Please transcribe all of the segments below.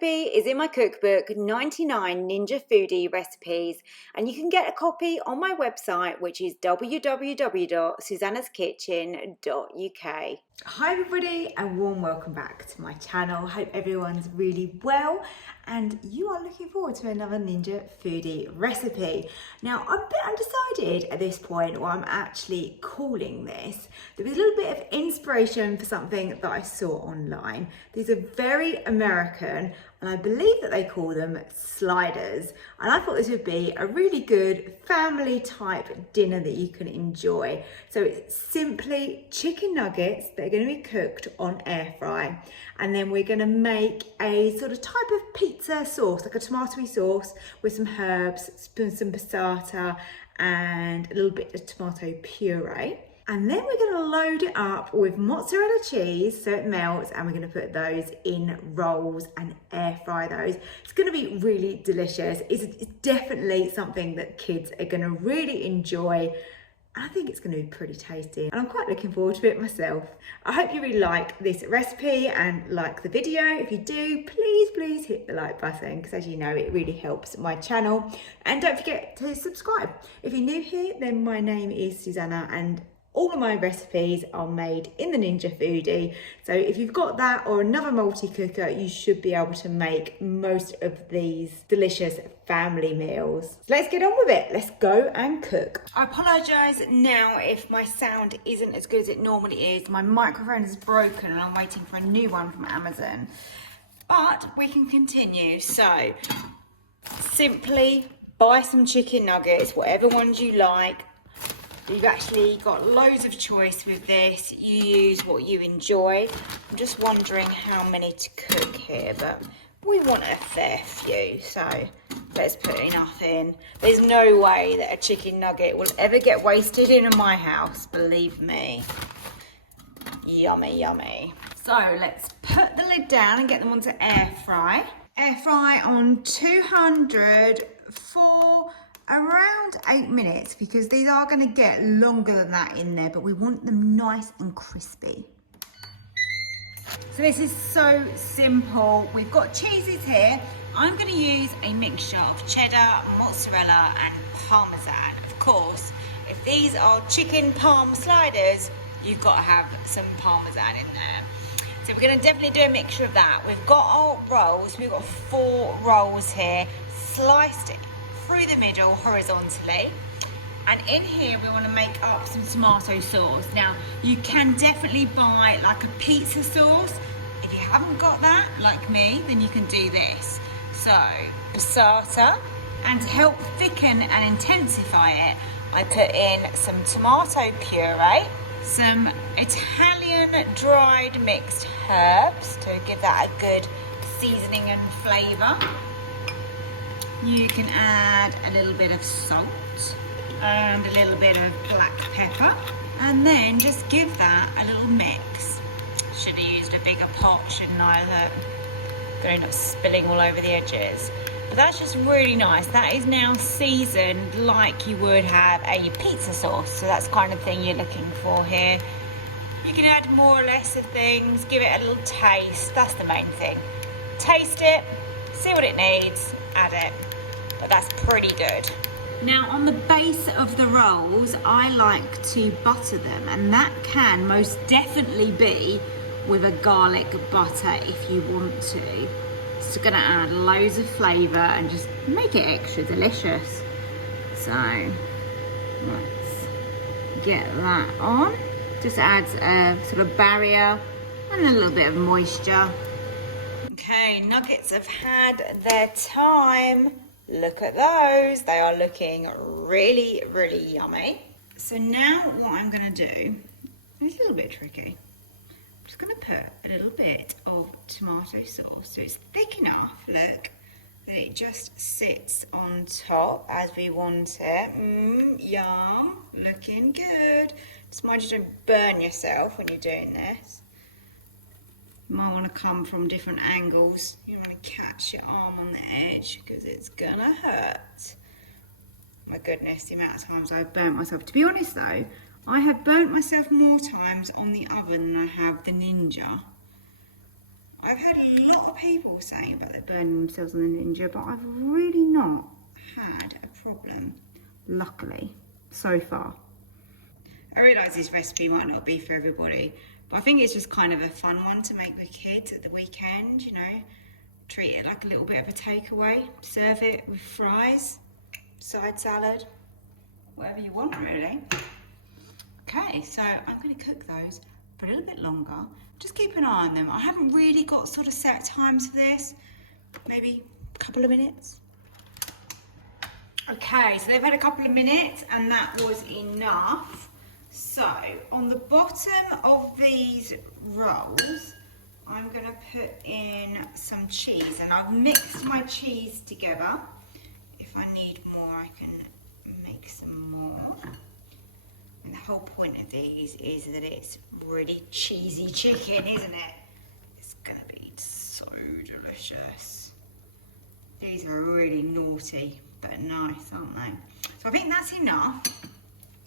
recipe is in my cookbook, 99 Ninja Foodi Recipes, and you can get a copy on my website, which is www.susannahskitchen.uk. Hi everybody, and warm welcome back to my channel. Hope everyone's really well and you are looking forward to another Ninja Foodi recipe. Now, I'm a bit undecided at this point what I'm actually calling this. There was a little bit of inspiration for something that I saw online. These are very American, and I believe that they call them sliders. And I thought this would be a really good family type dinner that you can enjoy. So it's simply chicken nuggets that are going to be cooked on air fry. And then we're going to make a sort of type of pizza sauce, like a tomatoey sauce with some herbs, some passata, and a little bit of tomato puree. And then we're going to load it up with mozzarella cheese so it melts, and we're going to put those in rolls and air fry those. It's going to be really delicious. It's definitely something that kids are going to really enjoy. I think it's going to be pretty tasty, and I'm quite looking forward to it myself. I hope you really like this recipe and like the video. If you do, please hit the like button, because as you know, it really helps my channel. And don't forget to subscribe. If you're new here, then my name is Susannah, and all of my recipes are made in the Ninja Foodi. So if you've got that or another multi-cooker, you should be able to make most of these delicious family meals. So let's get on with it. Let's go and cook. I apologise now if my sound isn't as good as it normally is. My microphone is broken and I'm waiting for a new one from Amazon. But we can continue. So simply buy some chicken nuggets, whatever ones you like. You've actually got loads of choice with this. You use what you enjoy. I'm just wondering how many to cook here, but we want a fair few, so let's put enough in. There's no way that a chicken nugget will ever get wasted in my house, believe me. Yummy, yummy. So let's put the lid down and get them onto air fry. Air fry on 200 for around 8 minutes, because these are going to get longer than that in there, but we want them nice and crispy. So this is so simple. We've got cheeses here. I'm going to use a mixture of cheddar, mozzarella and parmesan. Of course, if these are chicken parm sliders, you've got to have some parmesan in there. So we're going to definitely do a mixture of that. We've got our rolls. We've got 4 rolls here, sliced through the middle horizontally, and in here we want to make up some tomato sauce. Now you can definitely buy like a pizza sauce. If you haven't got that, like me, then you can do this. So passata, and to help thicken and intensify it, I put in some tomato puree, some Italian dried mixed herbs to give that a good seasoning and flavour. You can add a little bit of salt and a little bit of black pepper, and then just give that a little mix. Should have used a bigger pot, shouldn't I? Look, gonna end up spilling all over the edges. But that's just really nice. That is now seasoned like you would have a pizza sauce. So that's the kind of thing you're looking for here. You can add more or less of things, give it a little taste. That's the main thing. Taste it, see what it needs, add it. But that's pretty good. Now on the base of the rolls, I like to butter them, and that can most definitely be with a garlic butter if you want to. It's gonna add loads of flavour and just make it extra delicious. So let's get that on. Just adds a sort of barrier and a little bit of moisture. Okay, nuggets have had their time. Look at those, they are looking really, really yummy. So now what I'm gonna do, it's a little bit tricky. I'm just gonna put a little bit of tomato sauce so it's thick enough, look, that it just sits on top as we want it. Yum, looking good. Just mind you don't burn yourself when you're doing this. You might want to come from different angles. You don't want to catch your arm on the edge because it's gonna hurt. My goodness, the amount of times I've burnt myself. To be honest though, I have burnt myself more times on the oven than I have the Ninja. I've heard a lot of people saying about they burning themselves on the Ninja, but I've really not had a problem, luckily, so far. I realise this recipe might not be for everybody, but I think it's just kind of a fun one to make with kids at the weekend, you know. Treat it like a little bit of a takeaway, serve it with fries, side salad, whatever you want really. Okay, so I'm going to cook those for a little bit longer. Just keep an eye on them. I haven't really got sort of set times for this, maybe a couple of minutes. Okay, so they've had a couple of minutes and that was enough. So on the bottom of these rolls, I'm going to put in some cheese, and I've mixed my cheese together. If I need more, I can make some more. And the whole point of these is that it's really cheesy chicken, isn't it? It's going to be so delicious. These are really naughty, but nice, aren't they? So I think that's enough.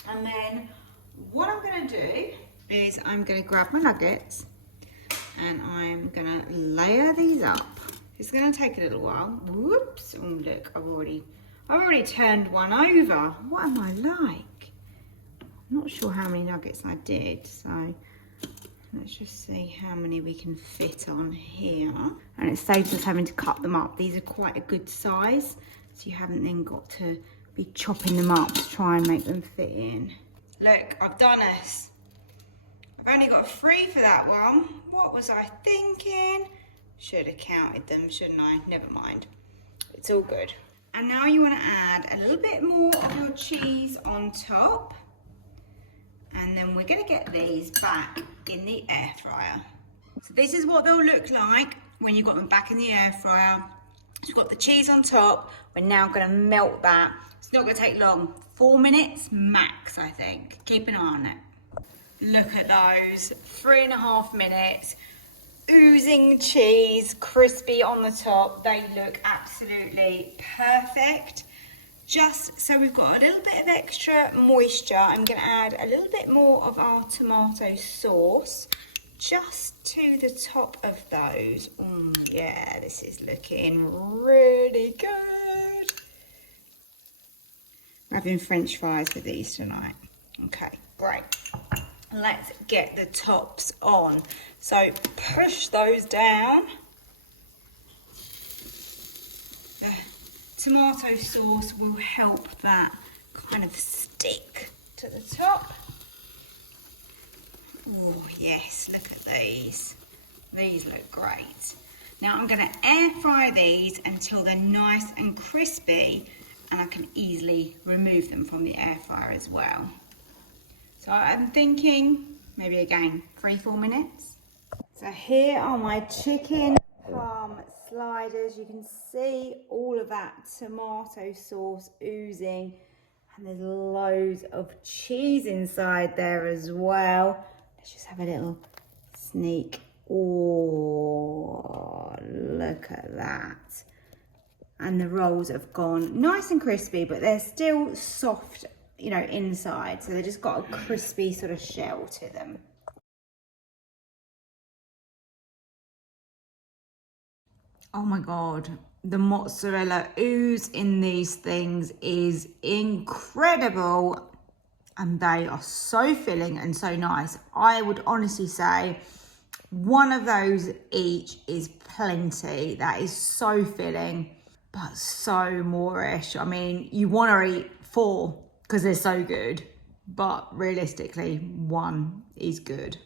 And then what I'm going to do is I'm going to grab my nuggets and I'm going to layer these up. It's going to take a little while. Whoops. Oh, look, I've already turned one over. What am I like? I'm not sure how many nuggets I did, so let's just see how many we can fit on here. And it saves us having to cut them up. These are quite a good size, so you haven't then got to be chopping them up to try and make them fit in. Look, I've done this. I've only got 3 for that one. What was I thinking? Should have counted them, shouldn't I? Never mind. It's all good. And now you want to add a little bit more of your cheese on top. And then we're going to get these back in the air fryer. So this is what they'll look like when you've got them back in the air fryer. You've got the cheese on top. We're now going to melt that. It's not going to take long. 4 minutes max, I think. Keep an eye on it. Look at those. 3.5 minutes. Oozing cheese, crispy on the top. They look absolutely perfect. Just so we've got a little bit of extra moisture, I'm going to add a little bit more of our tomato sauce just to the top of those. Yeah, this is looking really good. I'm having French fries with these tonight. Okay, great. Let's get the tops on. So push those down. The tomato sauce will help that kind of stick to the top. Oh yes, look at these. These look great. Now I'm going to air fry these until they're nice and crispy, and I can easily remove them from the air fryer as well. So I'm thinking maybe again 3-4 minutes. So here are my chicken parm sliders. You can see all of that tomato sauce oozing, and there's loads of cheese inside there as well. Let's just have a little sneak. Oh, look at that. And the rolls have gone nice and crispy, but they're still soft, you know, inside. So they just got a crispy sort of shell to them. Oh my God, the mozzarella ooze in these things is incredible. And they are so filling and so nice. I would honestly say one of those each is plenty. That is so filling, but so moreish. I mean, you want to eat 4 because they're so good, but realistically, 1 is good.